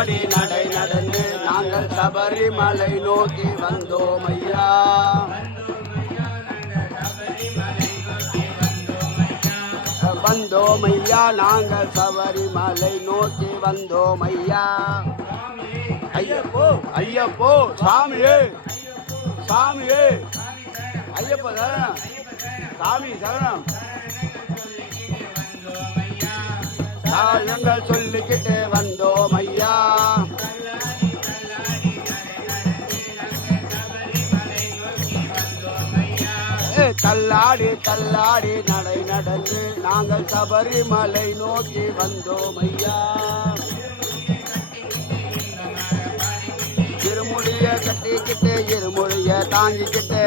தள்ளாடி நடை நடந்து நாங்கள் சபரிமலை நோக்கி வந்தோம் ஐயா. வந்தோம் ஐயா, நாங்கள் சபரிமலை நோக்கி வந்தோம் ஐயா. ஐயப்போ ஐயப்போ சாமியே சாமியே ஐயப்ப சரணம் சாமி சரணம். நாங்கள் சொல்லிக்கிட்டு வந்தோம் ஐயா. தள்ளாடி தள்ளாடி நடை நடந்து நாங்கள் சபரிமலை நோக்கி வந்தோம் ஐயா. இருமுடிய கட்டிக்கிட்டு இருமுடிய தாங்கிக்கிட்டு